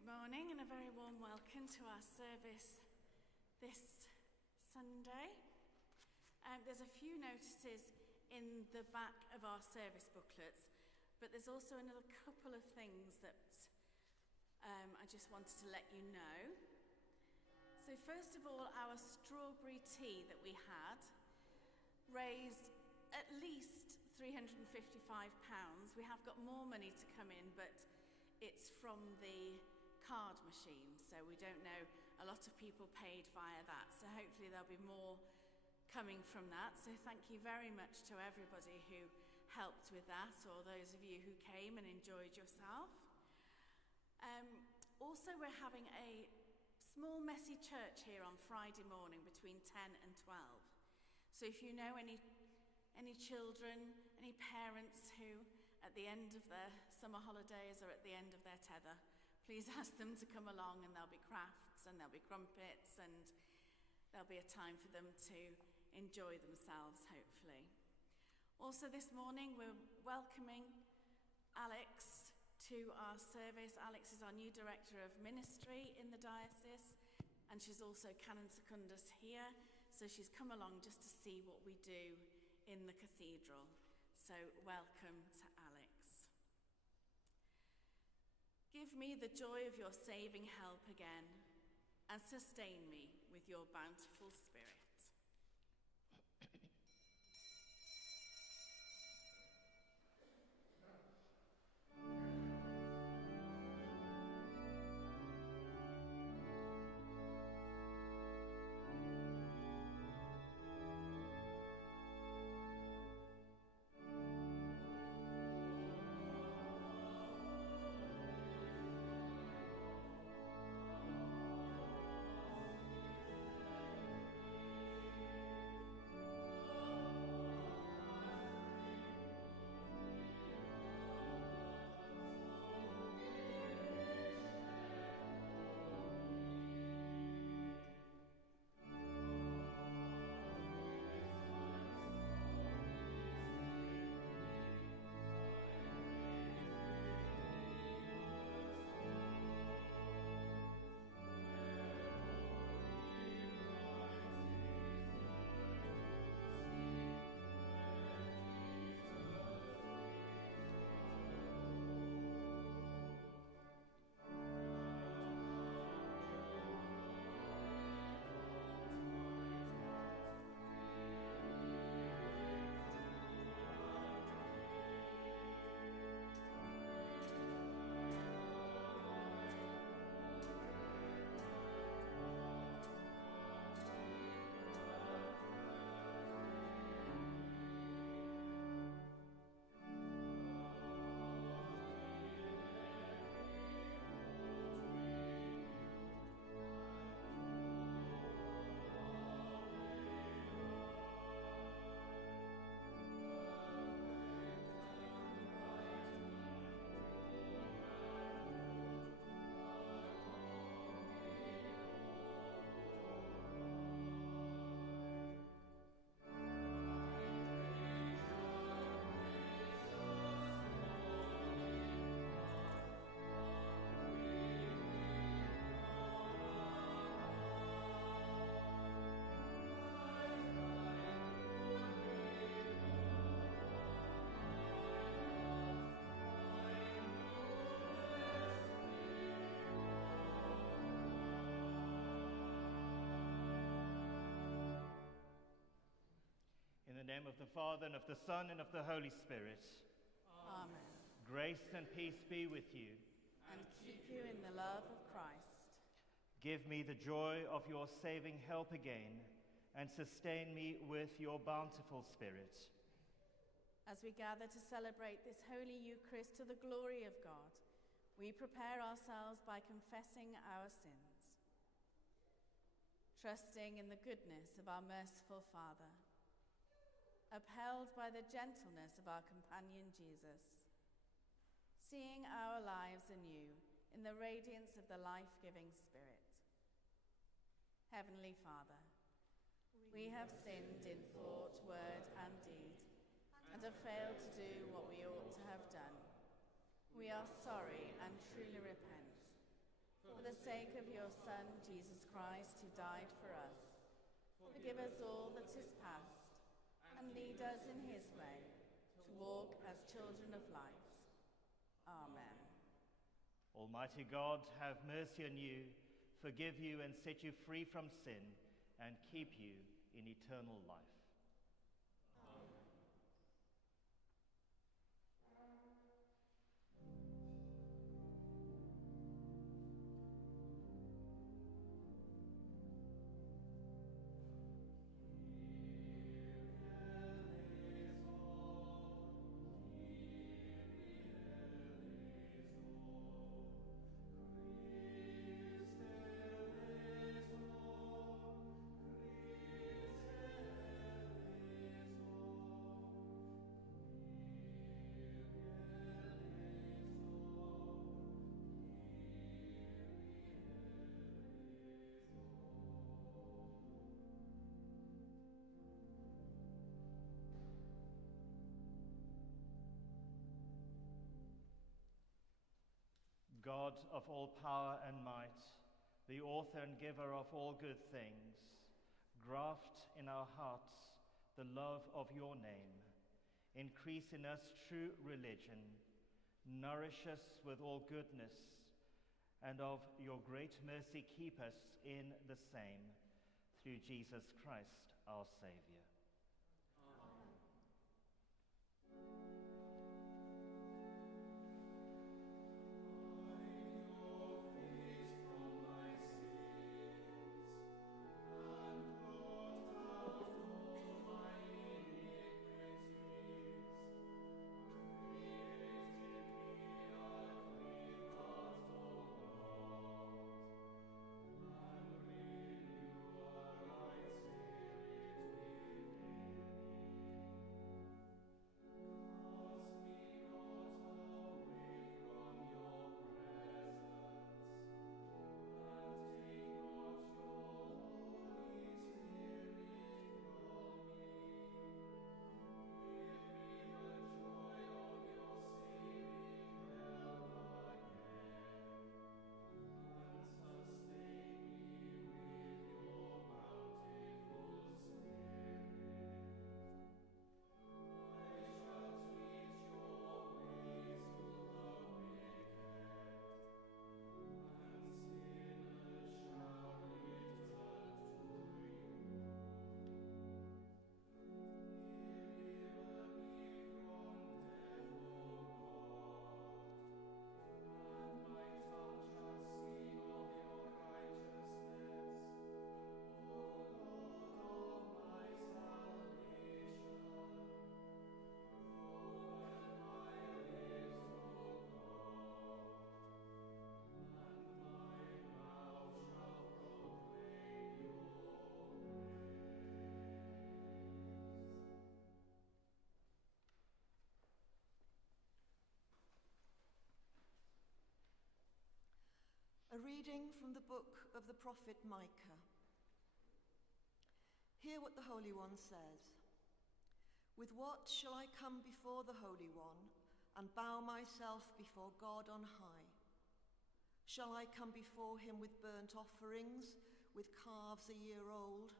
Good morning and a very warm welcome to our service this Sunday. There's a few notices in the back of our service booklets, but there's also another couple of things that I just wanted to let you know. So first of all, our strawberry tea that we had raised at least £355. We have got more money to come in, but it's from the card machine, so we don't know. A lot of people paid via that, so hopefully there'll be more coming from that. So thank you very much to everybody who helped with that, or those of you who came and enjoyed yourself. Also, we're having a small messy church here on Friday morning between 10 and 12. So if you know any children, any parents who at the end of their summer holidays or at the end of their tether, please ask them to come along, and there'll be crafts and there'll be crumpets and there'll be a time for them to enjoy themselves, hopefully. Also this morning we're welcoming Alex to our service. Alex is our new Director of Ministry in the diocese, and she's also Canon Secundus here, so she's come along just to see what we do in the cathedral. So welcome to Alex. Give me the joy of your saving help again, and sustain me with your bountiful Spirit. In the name of the Father, and of the Son, and of the Holy Spirit. Amen. Grace and peace be with you. And keep you in the love of Christ. Give me the joy of your saving help again, and sustain me with your bountiful Spirit. As we gather to celebrate this Holy Eucharist to the glory of God, we prepare ourselves by confessing our sins. Trusting in the goodness of our merciful Father, upheld by the gentleness of our companion Jesus, seeing our lives anew in the radiance of the life-giving Spirit. Heavenly Father, we have sinned in thought, word, and deed, and have failed to do what we ought to have done. We are sorry and truly repent. sake of your Son, Jesus Christ, who died for us, forgive us all that is past, and lead us in his way, to walk as children of light. Amen. Almighty God, have mercy on you, forgive you and set you free from sin, and keep you in eternal life. God of all power and might, the author and giver of all good things, graft in our hearts the love of your name, increase in us true religion, nourish us with all goodness, and of your great mercy keep us in the same, through Jesus Christ our Saviour. A reading from the book of the prophet Micah. Hear what the Holy One says. With what shall I come before the Holy One and bow myself before God on high? Shall I come before him with burnt offerings, with calves a year old?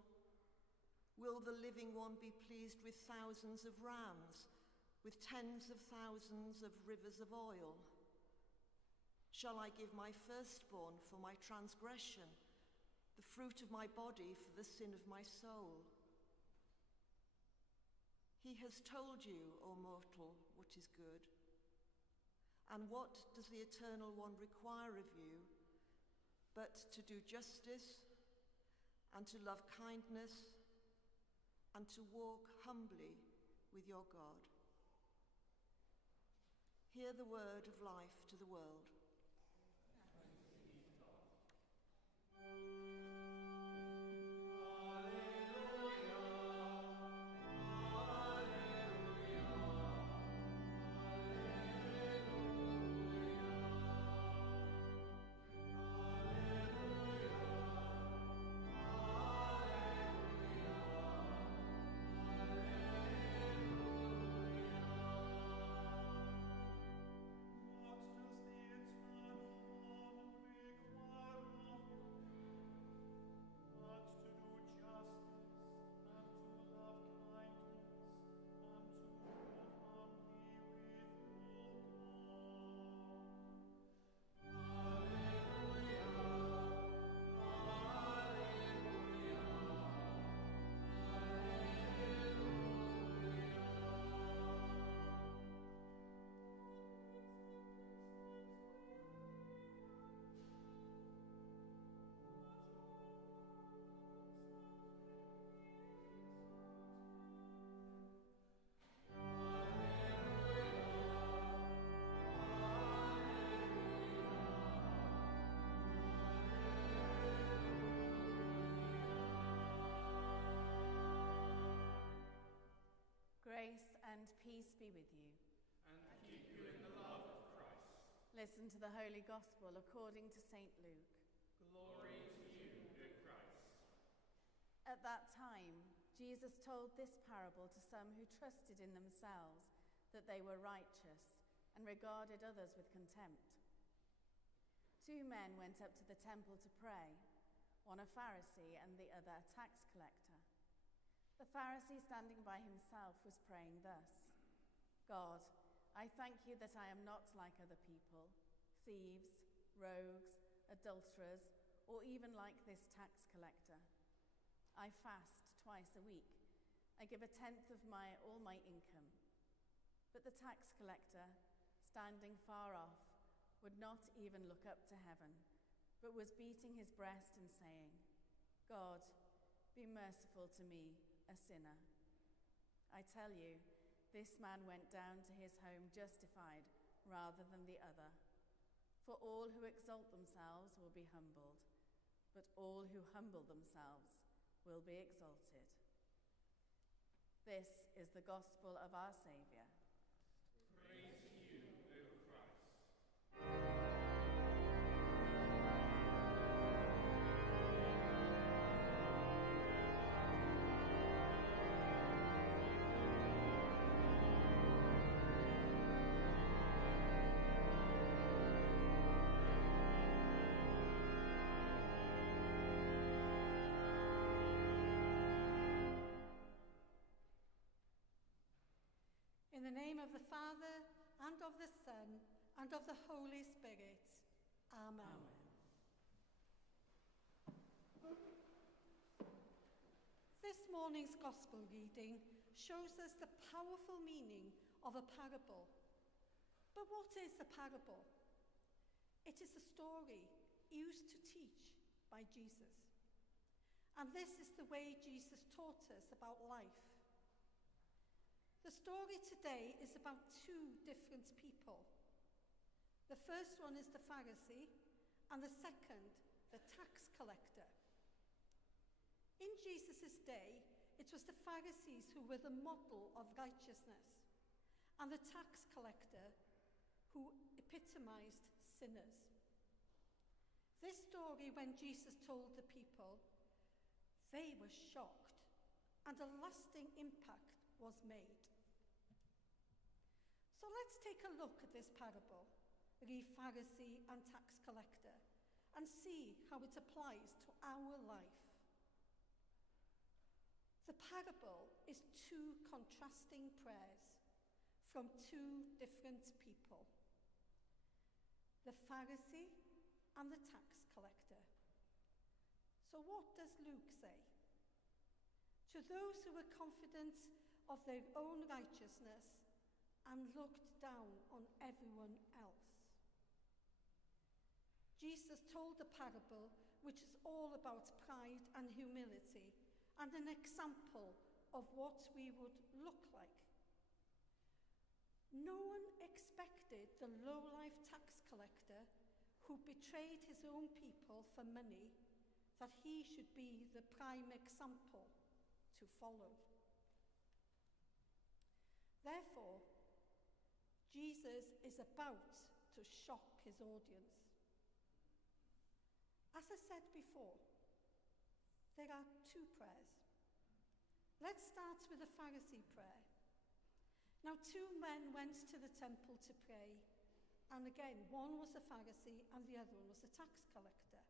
Will the living one be pleased with thousands of rams, with tens of thousands of rivers of oil? Shall I give my firstborn for my transgression, the fruit of my body for the sin of my soul? He has told you, O mortal, what is good. And what does the Eternal One require of you, but to do justice, and to love kindness, and to walk humbly with your God? Hear the word of life to the world. What does the be with you. And keep you in the love of Christ. Listen to the Holy Gospel according to St. Luke. Glory to you, good Christ. At that time, Jesus told this parable to some who trusted in themselves that they were righteous and regarded others with contempt. 2 men went up to the temple to pray, one a Pharisee and the other a tax collector. The Pharisee, standing by himself, was praying thus: God, I thank you that I am not like other people, thieves, rogues, adulterers, or even like this tax collector. I fast twice a week. I give 1/10 of all my income. But the tax collector, standing far off, would not even look up to heaven, but was beating his breast and saying, God, be merciful to me, a sinner. I tell you, this man went down to his home justified rather than the other. For all who exalt themselves will be humbled, but all who humble themselves will be exalted. This is the gospel of our Saviour. Praise to you, O Christ. In the name of the Father, and of the Son, and of the Holy Spirit. Amen. This morning's Gospel reading shows us the powerful meaning of a parable. But what is a parable? It is a story used to teach by Jesus. And this is the way Jesus taught us about life. The story today is about 2 different people. The first one is the Pharisee, and the second, the tax collector. In Jesus' day, it was the Pharisees who were the model of righteousness, and the tax collector who epitomized sinners. This story, when Jesus told the people, they were shocked, and a lasting impact was made. So let's take a look at this parable, the Pharisee and tax collector, and see how it applies to our life. The parable is 2 contrasting prayers from 2 different people: the Pharisee and the tax collector. So what does Luke say? To those who were confident of their own righteousness and looked down on everyone else. Jesus told a parable which is all about pride and humility, and an example of what we would look like. No one expected the low-life tax collector who betrayed his own people for money that he should be the prime example to follow. Therefore, Jesus is about to shock his audience. As I said before, there are 2 prayers. Let's start with the Pharisee prayer. Now 2 men went to the temple to pray, and again, one was a Pharisee and the other one was a tax collector.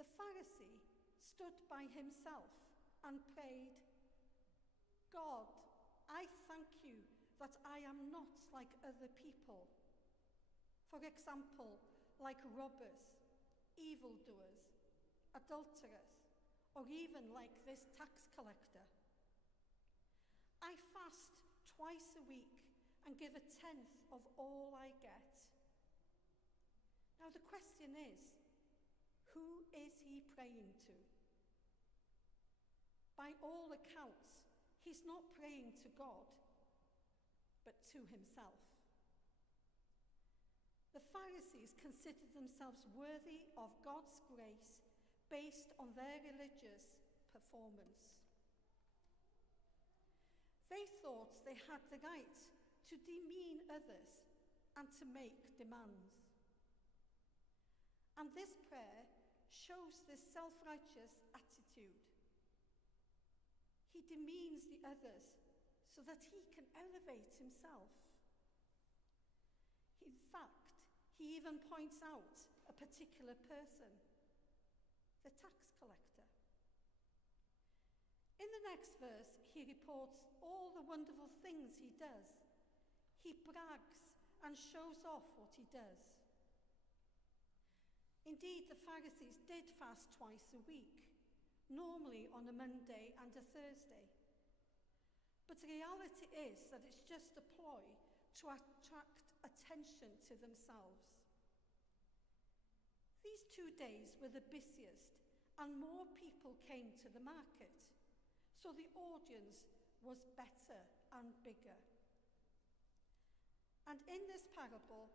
The Pharisee stood by himself and prayed, God, I thank you that I am not like other people. For example, like robbers, evildoers, adulterers, or even like this tax collector. I fast twice a week and give 1/10 of all I get. Now the question is, who is he praying to? By all accounts, he's not praying to God, but to himself. The Pharisees considered themselves worthy of God's grace based on their religious performance. They thought they had the right to demean others and to make demands. And this prayer shows this self-righteous attitude. He demeans the others so that he can elevate himself. In fact, he even points out a particular person, the tax collector. In the next verse, he reports all the wonderful things he does. He brags and shows off what he does. Indeed, the Pharisees did fast twice a week, normally on a Monday and a Thursday. But the reality is that it's just a ploy to attract attention to themselves. These 2 days were the busiest, and more people came to the market, so the audience was better and bigger. And in this parable,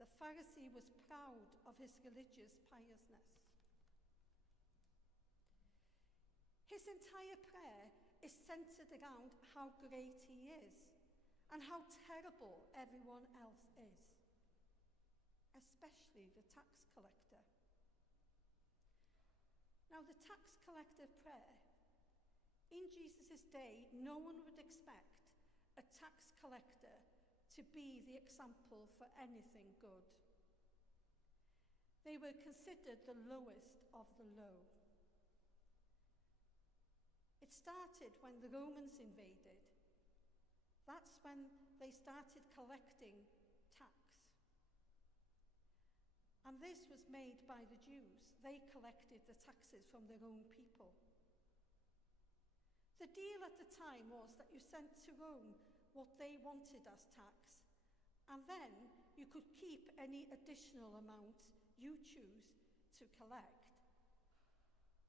the Pharisee was proud of his religious piousness. His entire prayer is centered around how great he is and how terrible everyone else is, especially the tax collector. Now, the tax collector prayer, in Jesus' day, no one would expect a tax collector to be the example for anything good. They were considered the lowest of the low. It started when the Romans invaded. That's when they started collecting tax. And this was made by the Jews. They collected the taxes from their own people. The deal at the time was that you sent to Rome what they wanted as tax, and then you could keep any additional amount you choose to collect.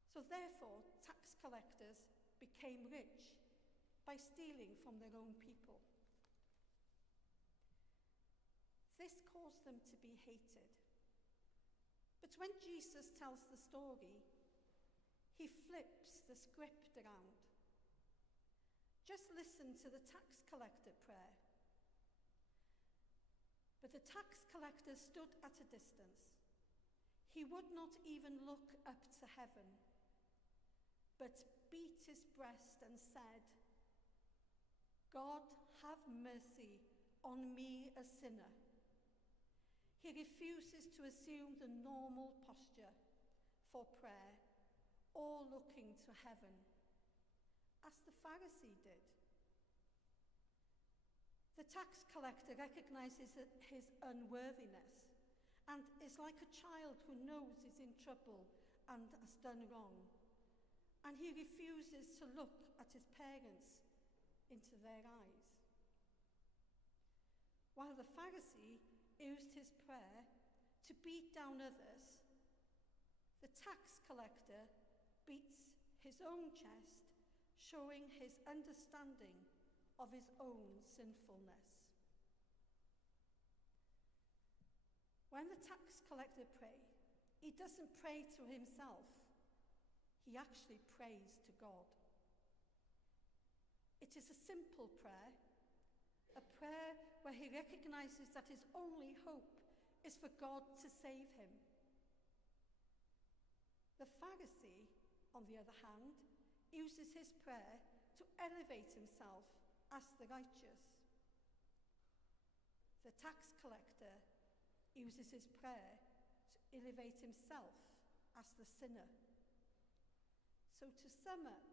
So therefore, tax collectors became rich by stealing from their own people. This caused them to be hated. But when Jesus tells the story, he flips the script around. Just listen to the tax collector prayer. But the tax collector stood at a distance. He would not even look up to heaven, but beat his breast and said, "God, have mercy on me, a sinner." He refuses to assume the normal posture for prayer or looking to heaven, as the Pharisee did. The tax collector recognizes his unworthiness and is like a child who knows he's in trouble and has done wrong. And he refuses to look at his parents into their eyes. While the Pharisee used his prayer to beat down others, the tax collector beats his own chest, showing his understanding of his own sinfulness. When the tax collector prays, he doesn't pray to himself. He actually prays to God. It is a simple prayer, a prayer where he recognizes that his only hope is for God to save him. The Pharisee, on the other hand, uses his prayer to elevate himself as the righteous. The tax collector uses his prayer to elevate himself as the sinner. So to sum up,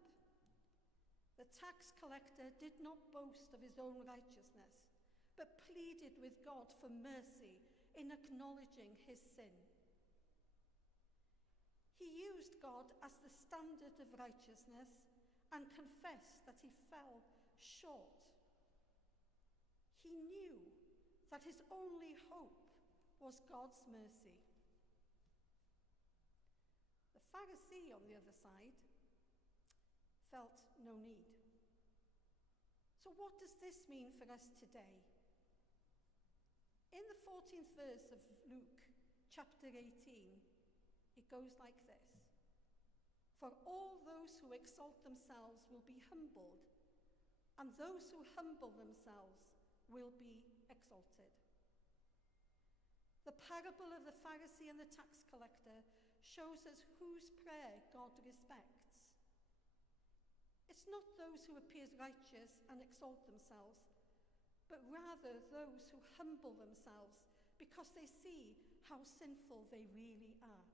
the tax collector did not boast of his own righteousness, but pleaded with God for mercy in acknowledging his sin. He used God as the standard of righteousness and confessed that he fell short. He knew that his only hope was God's mercy. The Pharisee, on the other side, felt no need. So what does this mean for us today? In the 14th verse of Luke, chapter 18, it goes like this: "For all those who exalt themselves will be humbled, and those who humble themselves will be exalted. The parable of the Pharisee and the tax collector shows us whose prayer God respects. It's not those who appear righteous and exalt themselves, but rather those who humble themselves because they see how sinful they really are.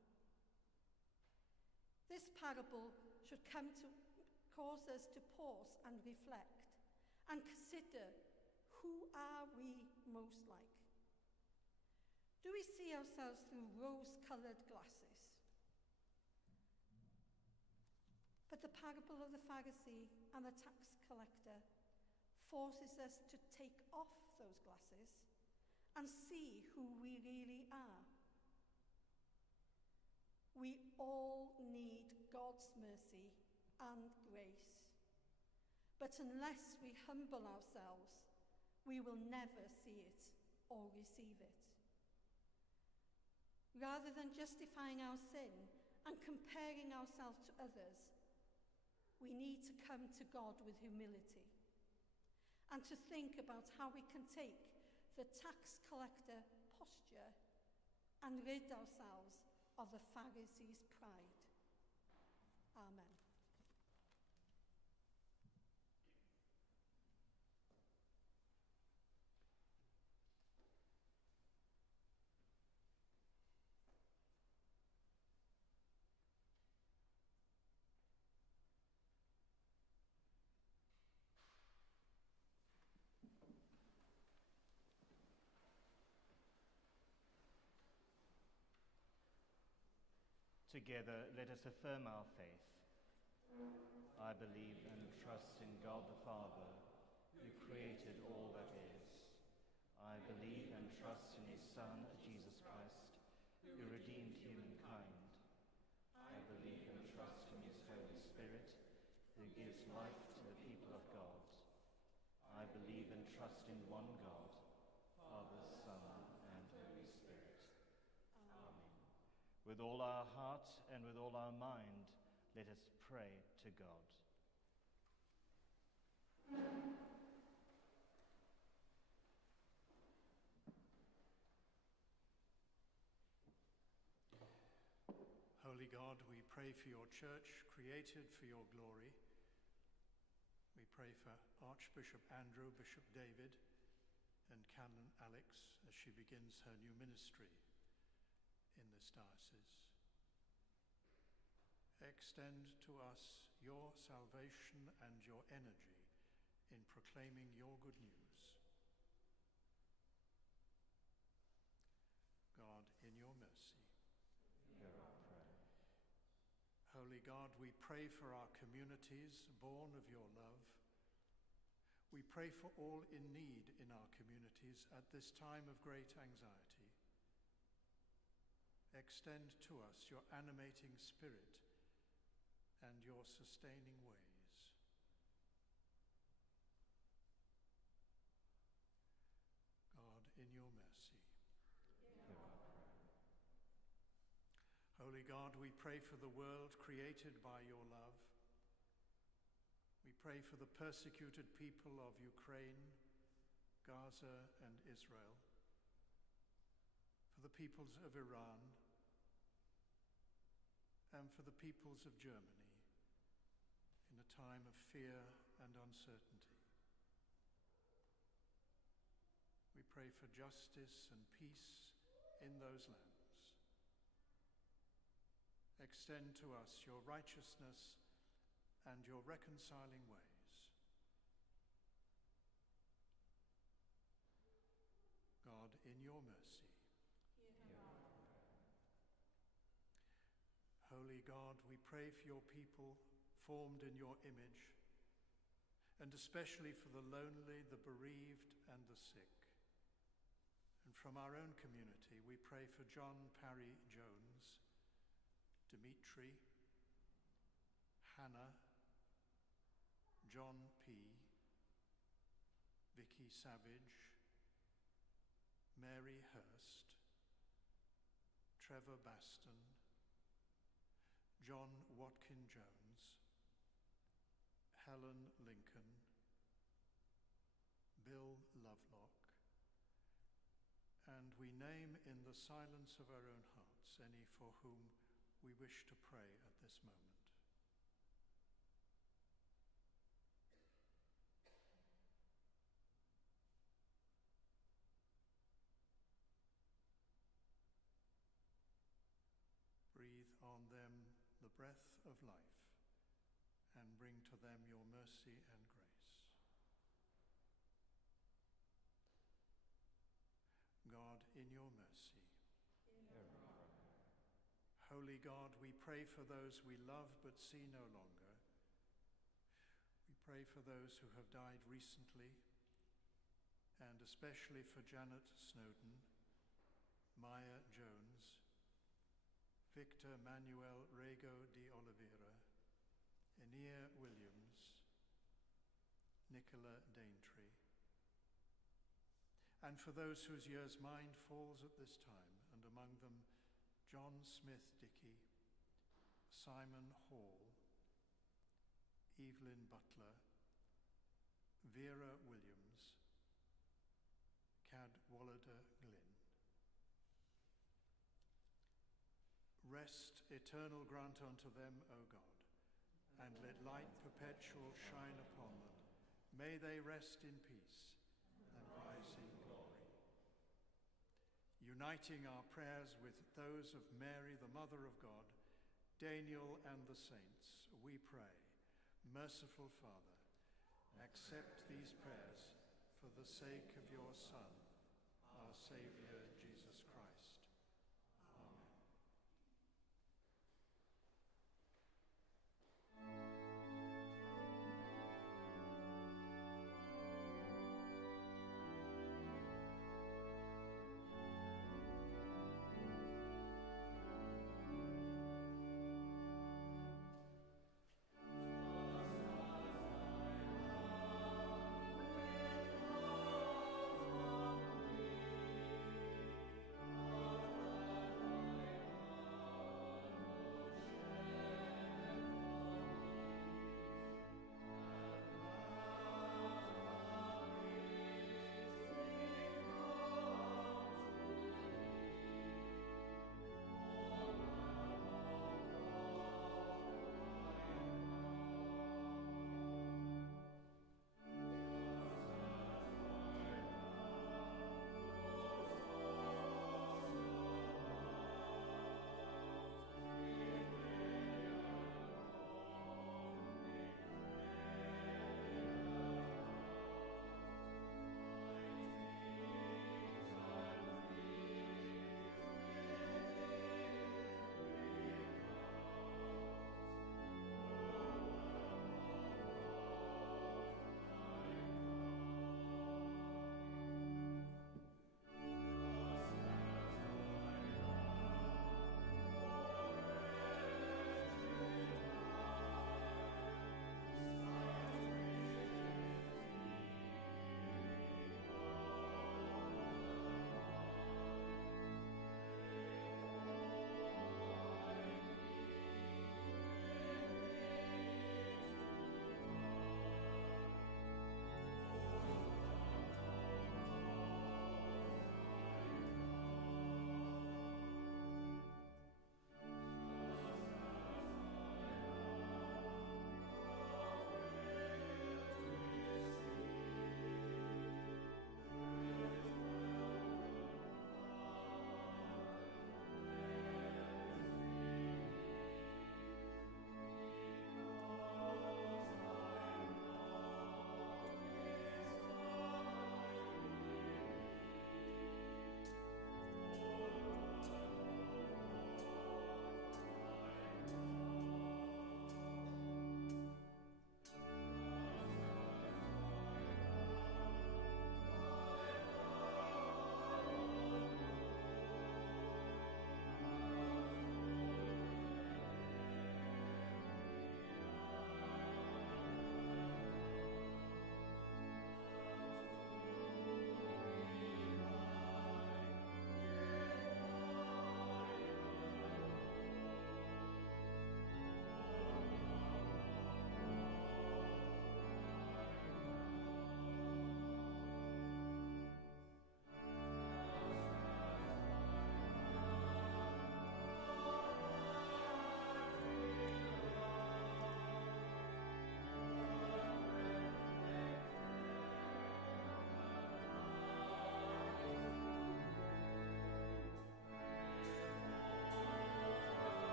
This parable should cause us to pause and reflect and consider, who are we most like? Do we see ourselves through rose-coloured glasses? But the parable of the Pharisee and the tax collector forces us to take off those glasses and see who we really are. We all need God's mercy and grace. But unless we humble ourselves, we will never see it or receive it. Rather than justifying our sin and comparing ourselves to others, we need to come to God with humility and to think about how we can take the tax collector posture and rid ourselves of the Pharisee's pride. Amen. Together, let us affirm our faith. I believe and trust in God the Father, who created all that is. I believe and trust in his Son, Jesus Christ, who redeemed humankind. I believe and trust in his Holy Spirit, who gives life to the people of God. I believe and trust in one God, Father, Son, and Holy Spirit. With all our heart and with all our mind, let us pray to God. Holy God, we pray for your church, created for your glory. We pray for Archbishop Andrew, Bishop David, and Canon Alex as she begins her new ministry in this diocese. Extend to us your salvation and your energy in proclaiming your good news. God, in your mercy. Hear our prayer. Holy God, we pray for our communities born of your love. We pray for all in need in our communities at this time of great anxiety. Extend to us your animating spirit and your sustaining ways. God, in your mercy. Hear our prayer. Holy God, we pray for the world created by your love. We pray for the persecuted people of Ukraine, Gaza, and Israel, for the peoples of Iran, and for the peoples of Germany in a time of fear and uncertainty. We pray for justice and peace in those lands. Extend to us your righteousness and your reconciling ways. God, in your mercy. Hear our prayer. Holy God, we pray for your people formed in your image, and especially for the lonely, the bereaved, and the sick. And from our own community, we pray for John Parry Jones, Dimitri, Hannah, John P., Vicky Savage, Mary Hurst, Trevor Baston, John Watkin Jones, Helen Lincoln, Hill Lovelock. And we name in the silence of our own hearts any for whom we wish to pray at this moment. Breathe on them the breath of life, and bring to them your mercy and grace. God, in your mercy. Holy God, we pray for those we love but see no longer. We pray for those who have died recently, and especially for Janet Snowden, Maya Jones, Victor Manuel Rego de Oliveira, Enia Williams, Nicola Daintree, and for those whose year's mind falls at this time, and among them John Smith Dickey, Simon Hall, Evelyn Butler, Vera Williams, Cadwallader Glynn. Rest eternal grant unto them, O God, and let light perpetual shine upon them. May they rest in peace and rise in glory. Uniting our prayers with those of Mary, the Mother of God, Daniel and the saints, we pray, merciful Father, accept these prayers for the sake of your Son, our Saviour, Jesus Christ.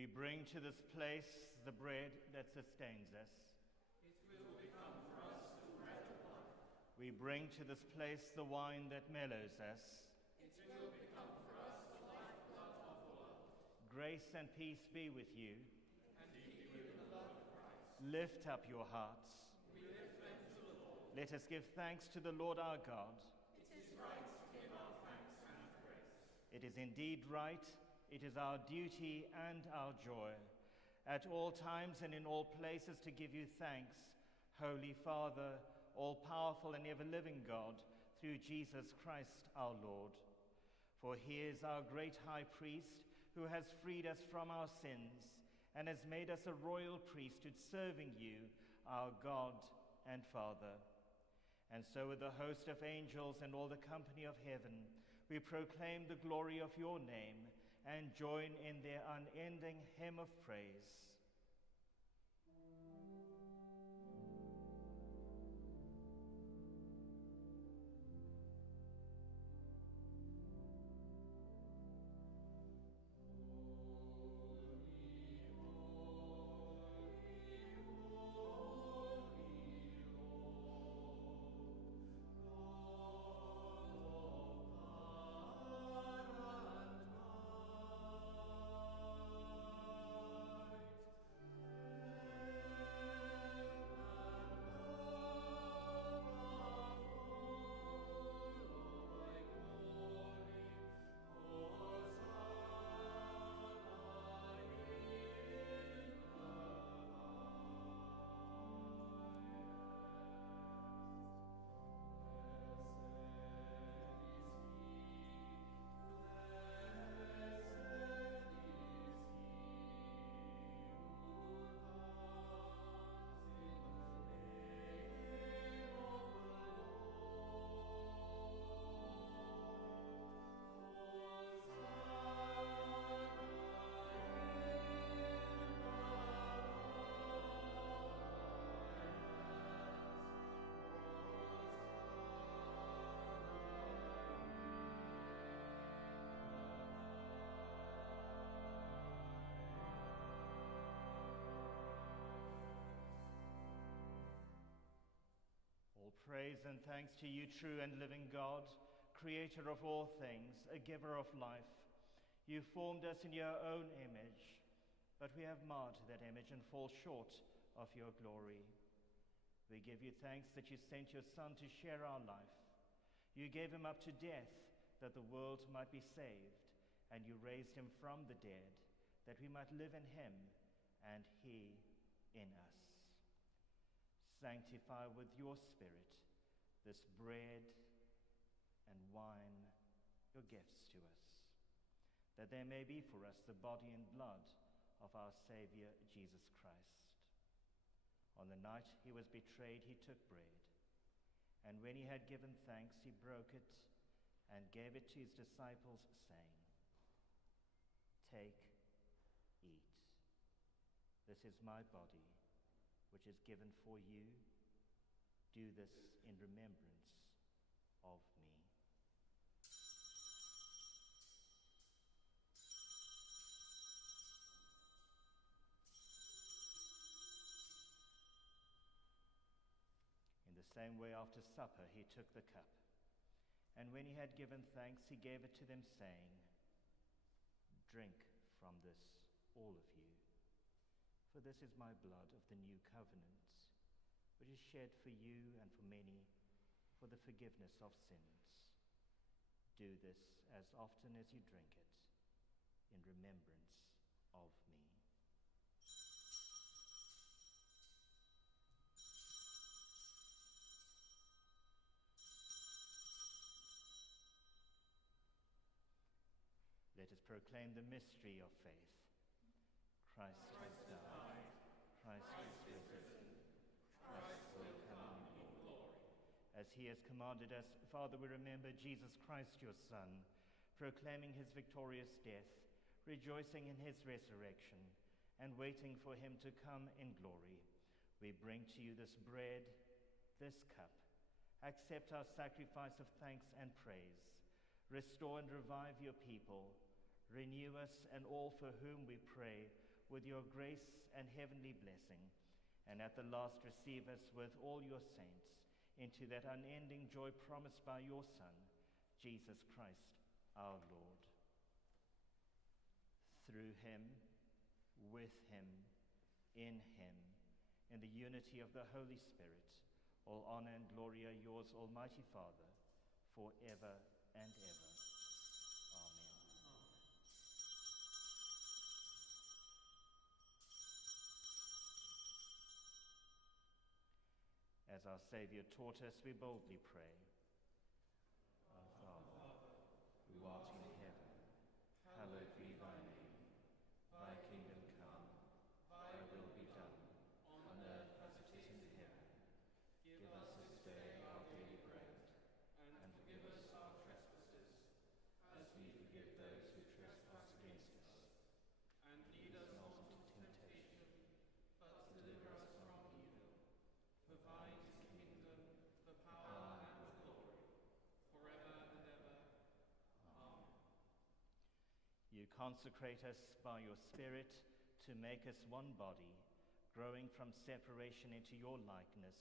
We bring to this place the bread that sustains us. It will become for us the bread of life. We bring to this place the wine that mellows us. It will become for us the lifeblood of the world. Grace and peace be with you. And keep you in the love of Christ. Lift up your hearts. We lift them to the Lord. Let us give thanks to the Lord our God. It is right to give our thanks and praise. It is indeed right. It is our duty and our joy, at all times and in all places, to give you thanks, Holy Father, all-powerful and ever-living God, through Jesus Christ our Lord. For he is our great high priest, who has freed us from our sins and has made us a royal priesthood, serving you, our God and Father. And so with the host of angels and all the company of heaven, we proclaim the glory of your name and join in their unending hymn of praise. Praise and thanks to you, true and living God, creator of all things, a giver of life. You formed us in your own image, but we have marred that image and fall short of your glory. We give you thanks that you sent your Son to share our life. You gave him up to death that the world might be saved, and you raised him from the dead that we might live in him and he in us. Sanctify with your Spirit this bread and wine, your gifts to us, that there may be for us the body and blood of our Savior Jesus Christ. On the night he was betrayed, he took bread, and when he had given thanks, he broke it and gave it to his disciples, saying, "Take, eat. This is my body, which is given for you. Do this in remembrance of me." In the same way, after supper, he took the cup, and when he had given thanks, he gave it to them, saying, "Drink from this, all of you, for this is my blood of the new covenant, which is shed for you and for many for the forgiveness of sins. Do this as often as you drink it in remembrance of me." Let us proclaim the mystery of faith. Christ has died. Christ is risen. Christ will come in glory. As he has commanded us, Father, we remember Jesus Christ, your Son, proclaiming his victorious death, rejoicing in his resurrection, and waiting for him to come in glory. We bring to you this bread, this cup. Accept our sacrifice of thanks and praise. Restore and revive your people. Renew us and all for whom we pray with your grace and heavenly blessing, and at the last receive us with all your saints into that unending joy promised by your Son, Jesus Christ, our Lord. Through him, with him, in the unity of the Holy Spirit, all honor and glory are yours, Almighty Father, forever and ever. Amen. As our Saviour taught us, we boldly pray. Our Father, who art in heaven, hallowed be thy name. Thy kingdom come, thy will be done, on earth as it is in heaven. Give us this day our daily bread, and forgive us our trespasses, as we forgive those who trespass against us. And lead us not into temptation, but deliver us from evil. For thine is the kingdom, the power, and the glory, forever and ever. Amen. You consecrate us by your Spirit to make us one body, growing from separation into your likeness,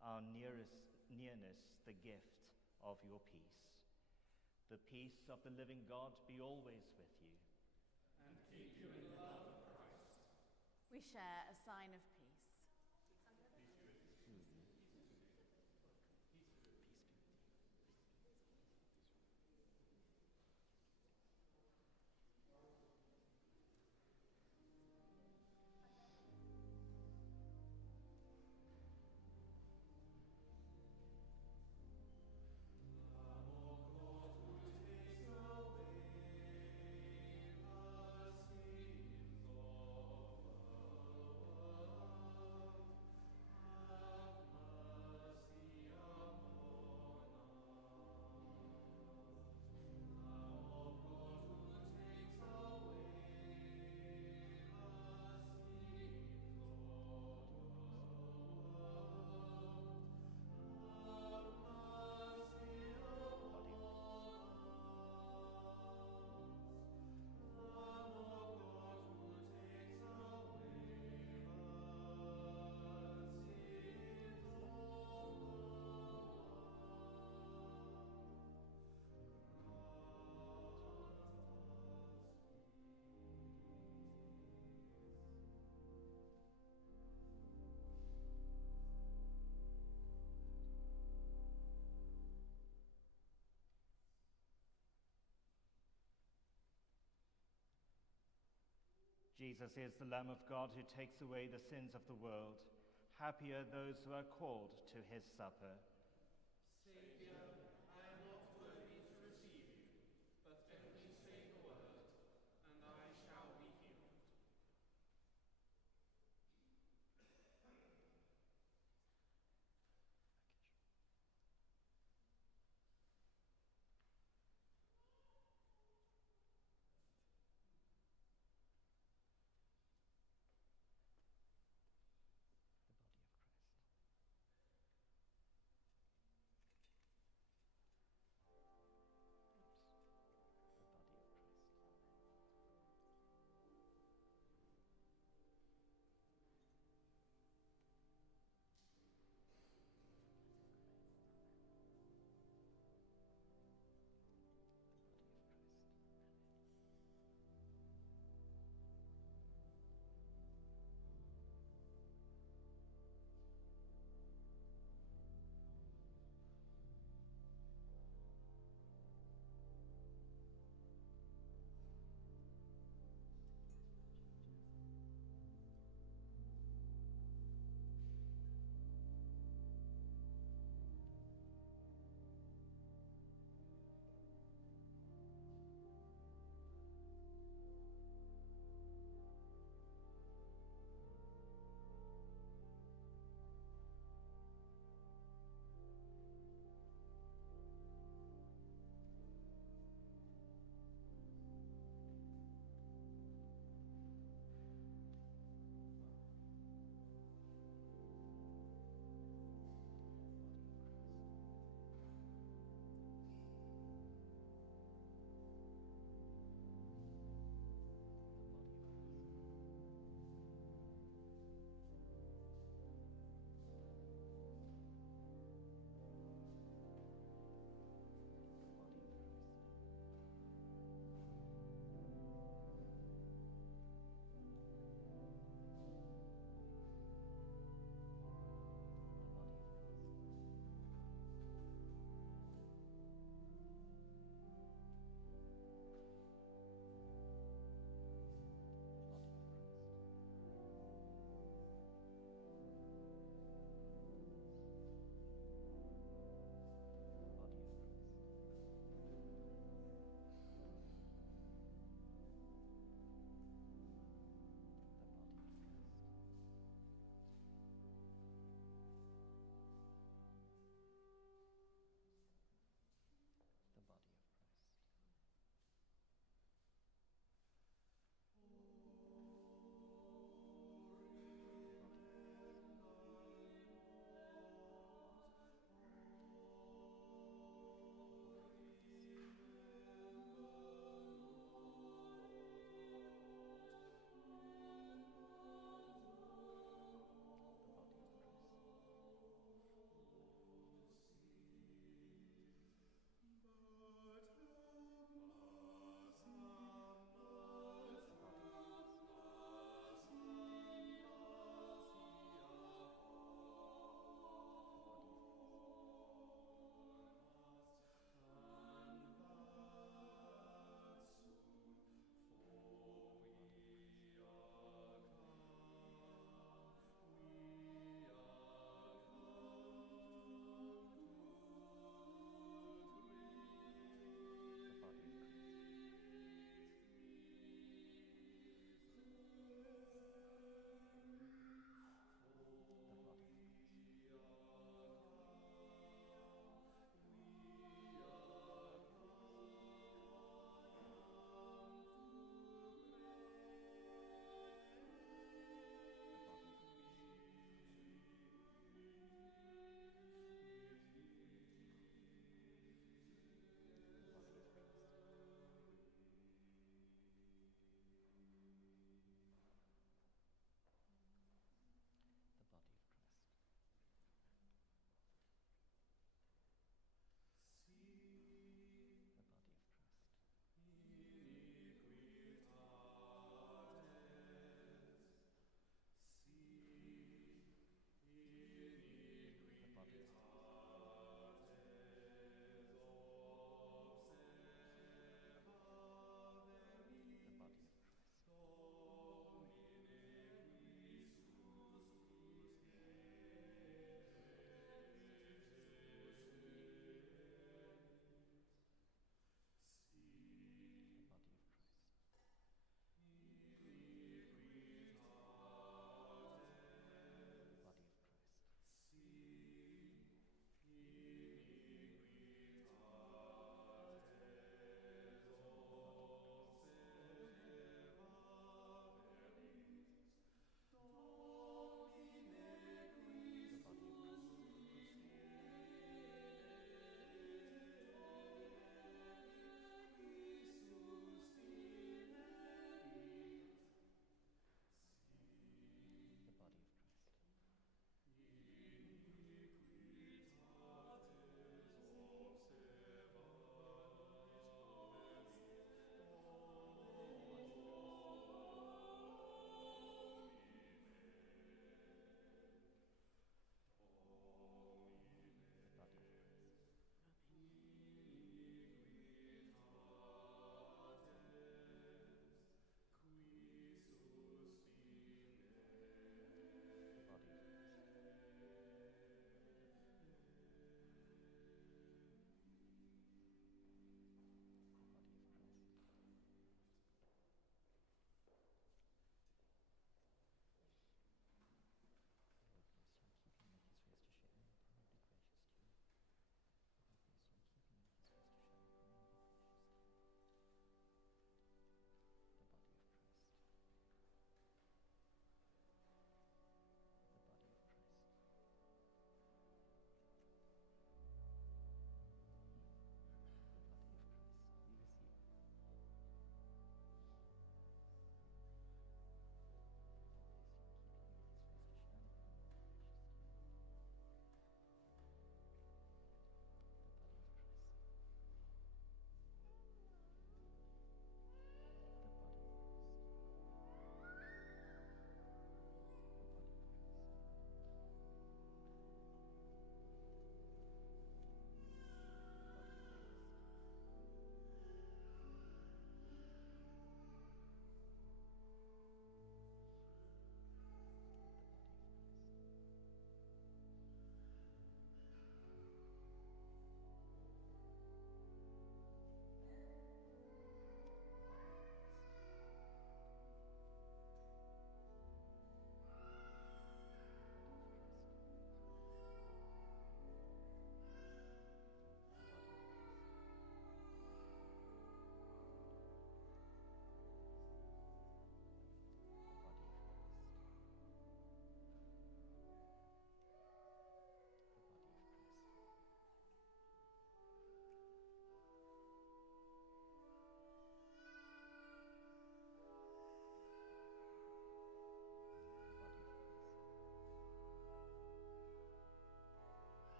our nearness, the gift of your peace. The peace of the living God be always with you. And keep you in the love of Christ. We share a sign of peace. Jesus is the Lamb of God who takes away the sins of the world. Happy are those who are called to his supper. Saviour, I am not worthy to receive you, but only say the word, and I shall be healed.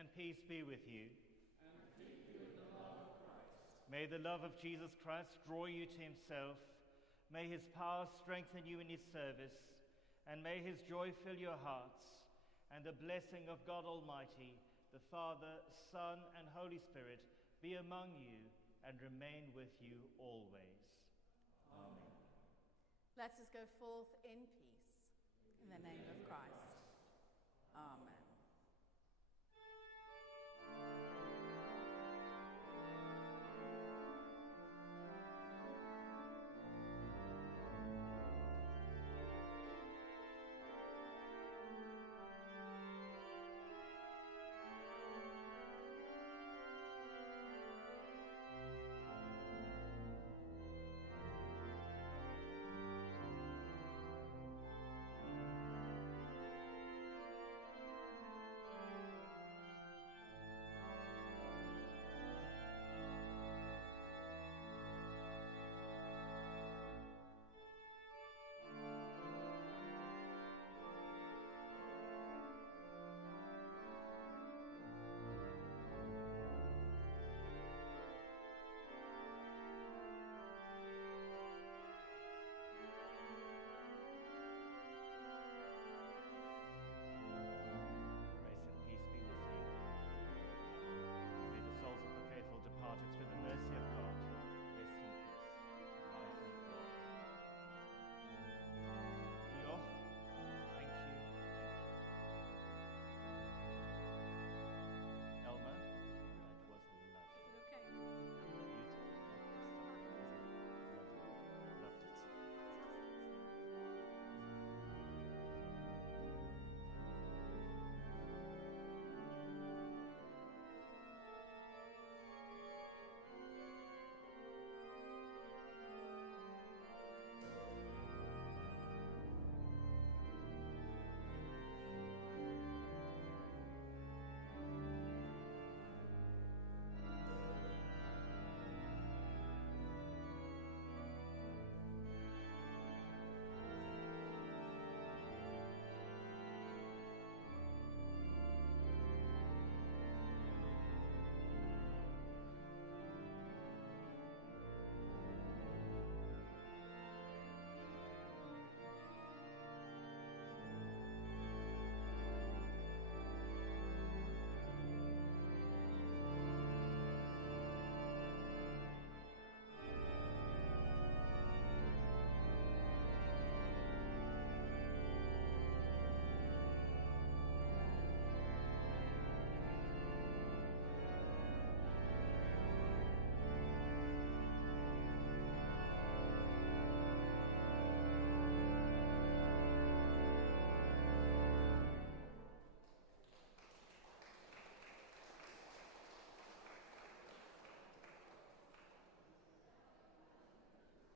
and peace be with you. And keep you in the love of Christ. May the love of Jesus Christ draw you to himself. May his power strengthen you in his service. And may his joy fill your hearts. And the blessing of God Almighty, the Father, Son, and Holy Spirit be among you and remain with you always. Amen. Let us go forth in peace. In the name